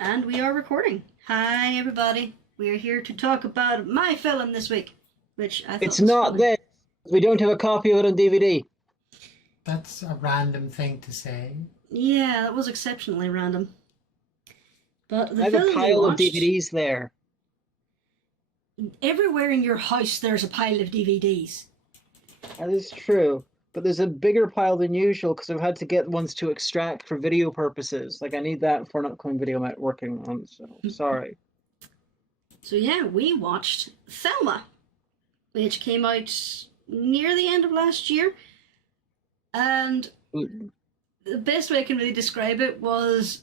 And we are recording. Hi, everybody. We are here to talk about my film this week, which I thought It's was not funny. this. We don't have a copy of it on DVD. That's a random thing to say. Yeah, that was exceptionally random. But I the have a film we pile of watched, DVDs there. everywhere in your house there's a pile of DVDs. That is true. But there's a bigger pile than usual because I've had to get ones to extract for video purposes. Like I need that for an upcoming video I'm working on, so sorry. So yeah, we watched Thelma, which came out near the end of last year. And the best way I can really describe it was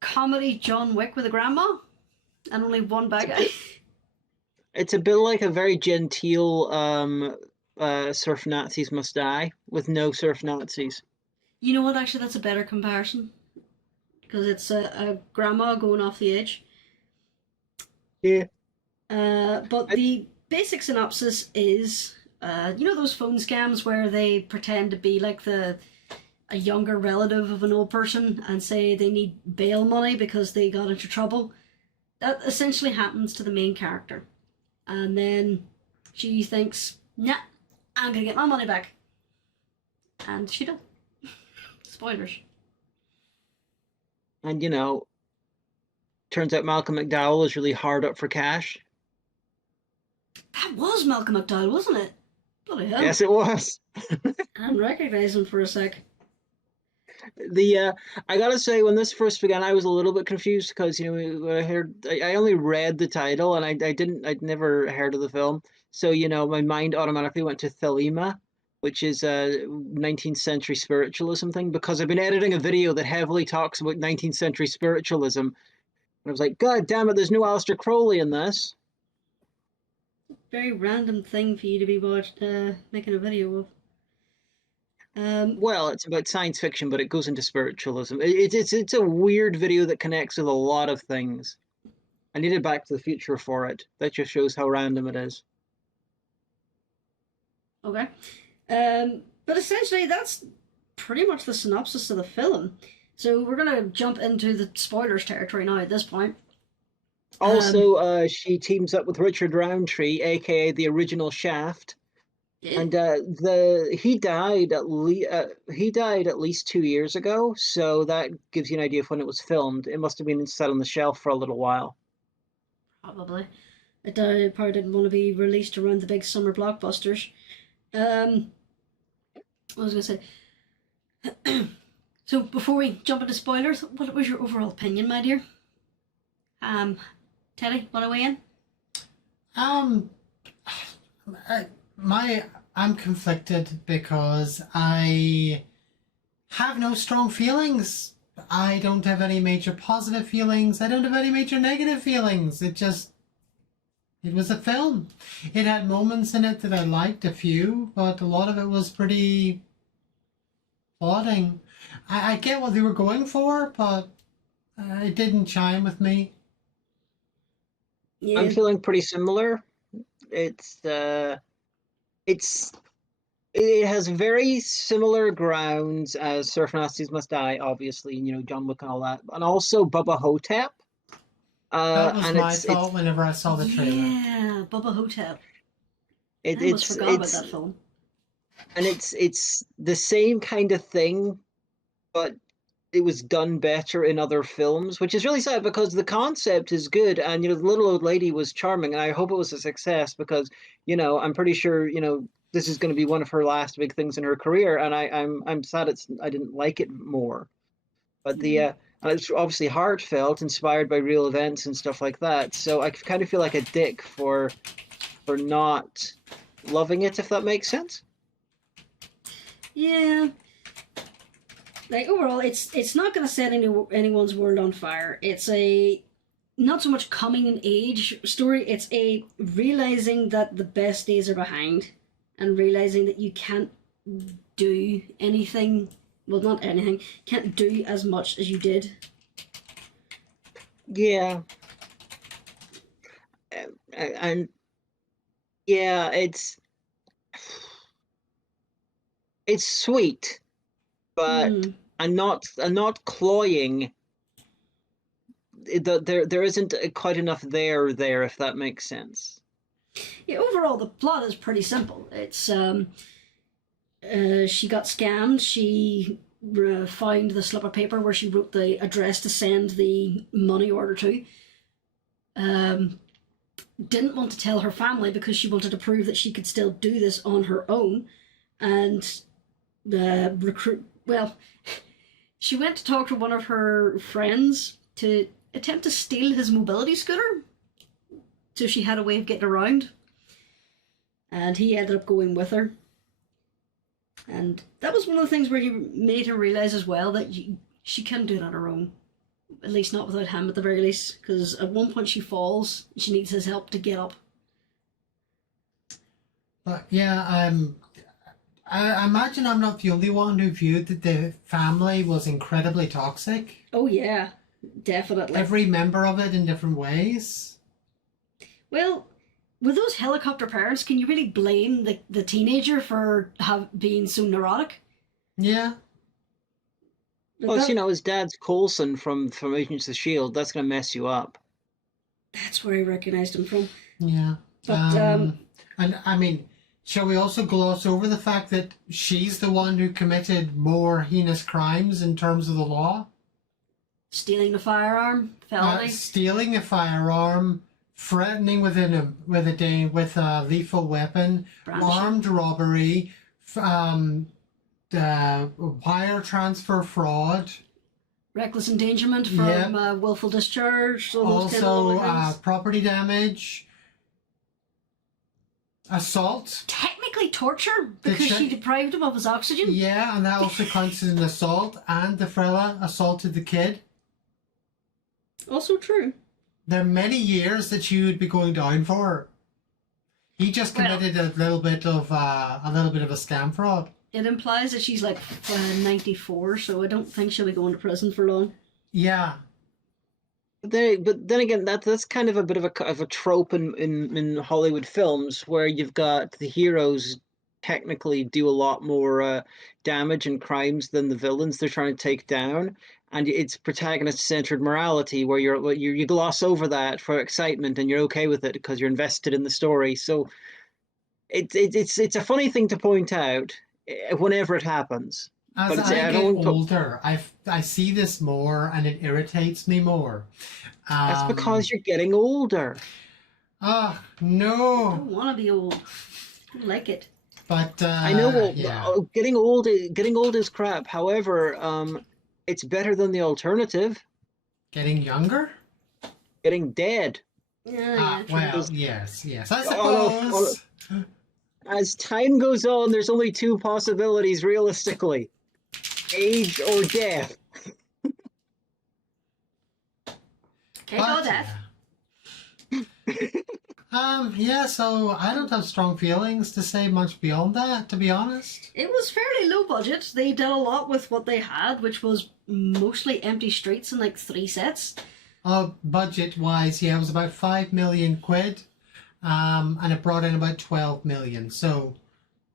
comedy John Wick with a grandma and only one It's bad a guy. bit, it's a bit like a very genteel Surf Nazis Must Die with no Surf Nazis. You know what? Actually, that's a better comparison because it's a grandma going off the edge. Yeah. But I, the basic synopsis is, you know, those phone scams where they pretend to be like the a younger relative of an old person and say they need bail money because they got into trouble. That essentially happens to the main character, and then she thinks, "Nah, I'm gonna get my money back," and she does. Spoilers. and turns out Malcolm McDowell is really hard up for cash. That was Malcolm McDowell, wasn't it? Bloody hell! Yes, it was. I didn't recognize him for a sec. The I gotta say, when this first began, I was a little bit confused because when I only read the title and I'd never heard of the film, so my mind automatically went to Thelema, which is a 19th century spiritualism thing because I've been editing a video that heavily talks about 19th century spiritualism, and I was like, God damn it, there's no Aleister Crowley in this. Very random thing for you to be making a video of. Um, Well, it's about science fiction, but it goes into spiritualism. It's a weird video that connects with a lot of things. I needed Back to the Future for it. That just shows how random it is. okay. But essentially, that's pretty much the synopsis of the film. So we're gonna jump into the spoilers territory now at this point. Um, Also, she teams up with Richard Roundtree, aka the original Shaft, yeah. and the he died at least 2 years ago. So that gives you an idea of when it was filmed. It must have been set on the shelf for a little while. Probably. It probably didn't want to be released around the big summer blockbusters. Um, what was I going to say? So before we jump into spoilers, what was your overall opinion, my dear? Um, Teddy, want to weigh in? Um, I, I'm conflicted because I have no strong feelings. I don't have any major positive feelings. I don't have any major negative feelings. It was a film. It had moments in it that I liked, a few, but a lot of it was pretty plodding. I get what they were going for, but it didn't chime with me. I'm Yeah, feeling pretty similar. It's it's it has very similar grounds as Surf Nazis Must Die, obviously, John Wick and all that, and also Bubba Hotep. That was And my it's thought whenever I saw the trailer. yeah, Bubba Hotel. it, I almost it's forgot about it's that film. and it's the same kind of thing, but it was done better in other films, which is really sad because the concept is good, and the little old lady was charming, and I hope it was a success because I'm pretty sure this is going to be one of her last big things in her career, and I'm sad I didn't like it more. But the Yeah. and it's obviously heartfelt, inspired by real events and stuff like that. So I kind of feel like a dick for not loving it, if that makes sense. Yeah, like overall, it's not gonna set anyone's world on fire. It's a not so much coming in age story. It's a realizing that the best days are behind, and realizing that you can't do anything. Well, not anything. Can't do as much as you did. Yeah, and yeah, it's sweet, but Hmm. I'm not cloying there isn't quite enough there, if that makes sense. Yeah, overall, the plot is pretty simple. It's she got scammed. She found the slip of paper where she wrote the address to send the money order to. Didn't want to tell her family because she wanted to prove that she could still do this on her own, and she went to talk to one of her friends to attempt to steal his mobility scooter, so she had a way of getting around, and he ended up going with her. And that was one of the things where he made her realize as well that she can't do it on her own, at least not without him at the very least, because at one point she falls and she needs his help to get up. But yeah, I imagine I'm not the only one who viewed that the family was incredibly toxic. Oh yeah, definitely. Every member of it in different ways. Well, with those helicopter parents, can you really blame the teenager for being so neurotic? Yeah. Plus, his dad's Coulson from Agents of S.H.I.E.L.D. That's going to mess you up. That's where I recognised him from. Yeah. But, and I mean, shall we also gloss over the fact that she's the one who committed more heinous crimes in terms of the law? Stealing a firearm, felony. Stealing a firearm, threatening with a lethal weapon, armed robbery, wire transfer fraud, reckless endangerment from willful discharge. Also, property damage, assault. Technically torture because she deprived him of his oxygen. Yeah, and that also counts as an assault. And the fella assaulted the kid. Also true. There are many years that she would be going down for. He just committed a little bit of a scam fraud. It implies that she's like 94, so I don't think she'll be going to prison for long. Yeah. But then again, that's kind of a bit of a trope in Hollywood films where you've got the heroes technically do a lot more damage and crimes than the villains they're trying to take down. And it's protagonist-centered morality where you gloss over that for excitement and you're okay with it because you're invested in the story. So it's a funny thing to point out whenever it happens. As I get older, I see this more and it irritates me more. That's because you're getting older. Ah, no. I don't want to be old. I like it. But I know. Getting old is crap. However, it's better than the alternative. Getting younger? Getting dead. Yeah. Well, yes. I suppose. As time goes on, there's only two possibilities realistically: age or death. Death. Yeah, so I don't have strong feelings to say much beyond that, to be honest. It was fairly low budget. They did a lot with what they had, which was mostly empty streets and like 3 sets. Budget-wise, yeah, it was about 5 million quid, and it brought in about 12 million. So,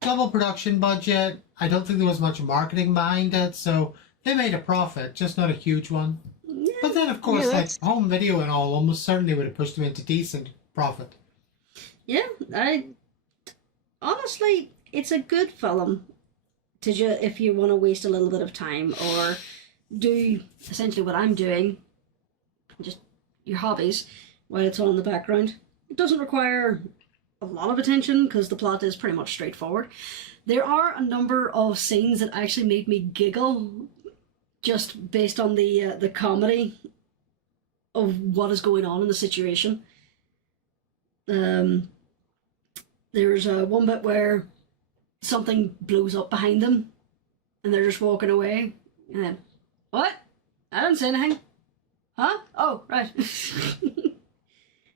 double production budget. I don't think there was much marketing behind it, so they made a profit, just not a huge one. Yeah. But then, of course, like home video and all almost certainly would have pushed them into decent profit. Yeah, honestly, it's a good film if you want to waste a little bit of time or do essentially what I'm doing, just your hobbies, while it's on in the background. It doesn't require a lot of attention because the plot is pretty much straightforward. There are a number of scenes that actually made me giggle just based on the comedy of what is going on in the situation. There's one bit where something blows up behind them and they're just walking away and then, what? I didn't say anything. Huh? Oh, right.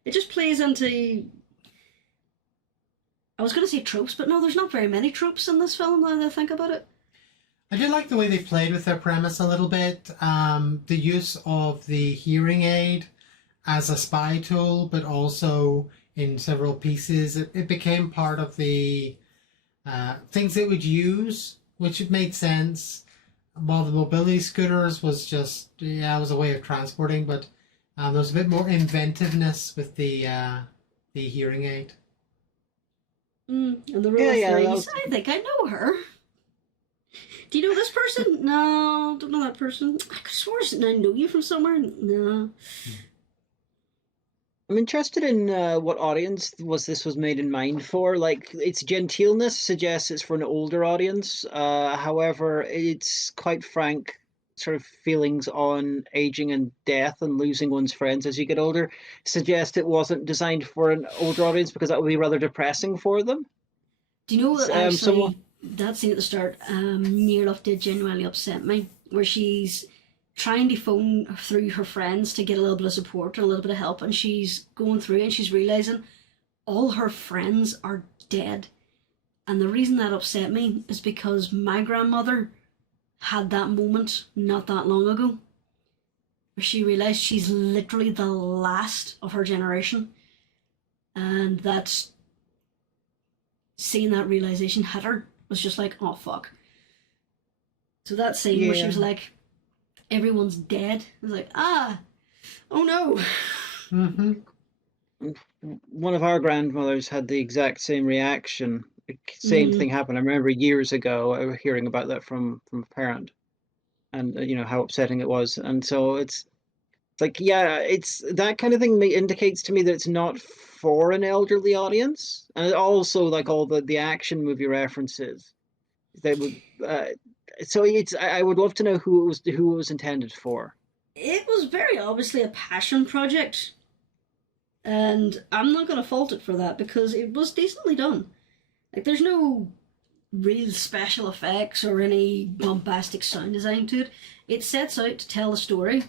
It just plays into, I was going to say tropes, but no, there's not very many tropes in this film now that I think about it. I do like the way they played with their premise a little bit. The use of the hearing aid as a spy tool, but also in several pieces. It became part of the things they would use, which it made sense. While the mobility scooters was just, it was a way of transporting, but There's a bit more inventiveness with the hearing aid. And the rule Yeah, of yeah, that threes. was- I think I know her. Do you know this person? No, don't know that person. I could have sworn I know you from somewhere. No. I'm interested in what audience this was made in mind for. Like, its genteelness suggests it's for an older audience. However, it's quite frank sort of feelings on aging and death and losing one's friends as you get older suggest it wasn't designed for an older audience because that would be rather depressing for them. Do you know that Someone- actually that scene at the start near enough did genuinely upset me, where she's trying to phone through her friends to get a little bit of support or a little bit of help, and she's going through and she's realizing all her friends are dead. And the reason that upset me is because my grandmother had that moment not that long ago where she realized she's literally the last of her generation, and that's seeing that realization hit her was just like, oh fuck. So that scene where she was like, everyone's dead, I was like, oh no. Mm-hmm. One of our grandmothers had the exact same reaction. Same thing happened. I remember years ago hearing about that from a parent, and how upsetting it was. And so it's like, yeah, it's that kind of thing indicates to me that it's not for an elderly audience, and also like all the action movie references that would. So I would love to know who it was intended for. It was very obviously a passion project, and I'm not going to fault it for that because it was decently done. Like, there's no real special effects or any bombastic sound design to it. It sets out to tell a story,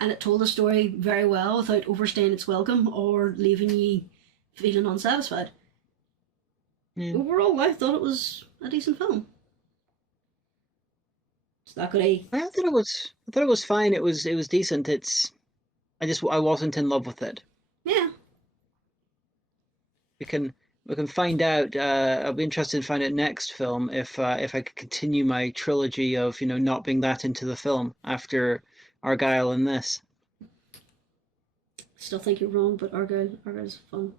and it told the story very well without overstaying its welcome or leaving you feeling unsatisfied. Overall, I thought it was a decent film. It's not gonna. I thought it was fine. It was decent. I wasn't in love with it. Yeah. We can find out. I'll be interested in finding out next film if I could continue my trilogy of not being that into the film after Argyle and this. Still think you're wrong, but Argyle's fun.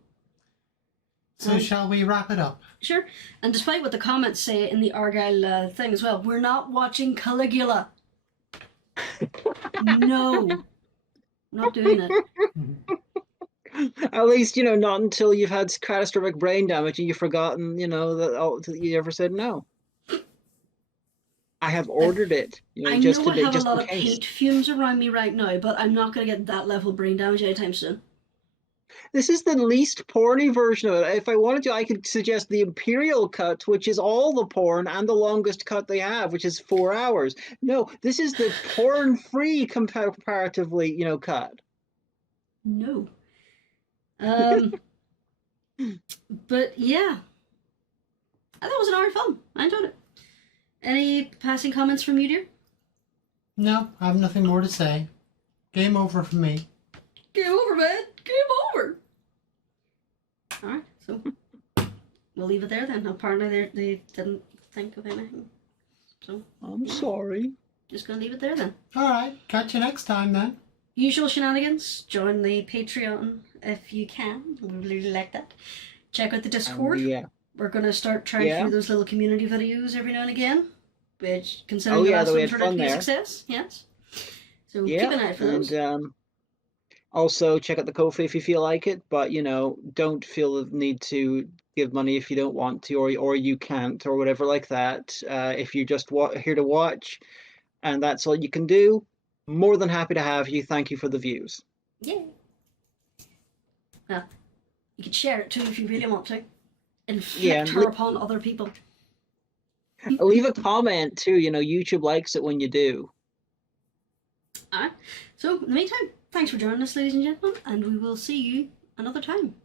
So shall we wrap it up? Sure. And despite what the comments say in the Argyle thing as well, we're not watching Caligula. No. Not doing it. At least not until you've had catastrophic brain damage and you've forgotten that you ever said no. I have ordered it. I just know I have a lot in of case. paint fumes around me right now, but I'm not going to get that level of brain damage anytime soon. This is the least porny version of it. If I wanted to, I could suggest the Imperial cut, which is all the porn and the longest cut they have, which is 4 hours. No, this is the porn-free comparatively, cut. No. But yeah, I thought it was an alright film. I enjoyed it. Any passing comments from you, dear? No, I have nothing more to say. Game over for me. Game over, man. Game over. Alright, so we'll leave it there then. Apparently they didn't think of anything. So I'm sorry. just gonna leave it there then. Alright, catch you next time then. Usual shenanigans. Join the Patreon if you can. We really like that. Check out the Discord. Yeah. We're gonna start trying to do those little community videos every now and again, which considering Oh, the yeah, last that we one had turned out fun to be a there. success. Yes. So Yeah, keep an eye out for those. and also check out the Ko-fi if you feel like it, but don't feel the need to give money if you don't want to, or you can't, or whatever like that. If you're just here to watch, and that's all you can do, more than happy to have you. Thank you for the views. Yeah. Well, you can share it too if you really want to. Inflict her upon other people. Leave a comment too. YouTube likes it when you do. Alright. So in the meantime, thanks for joining us, ladies and gentlemen, and we will see you another time.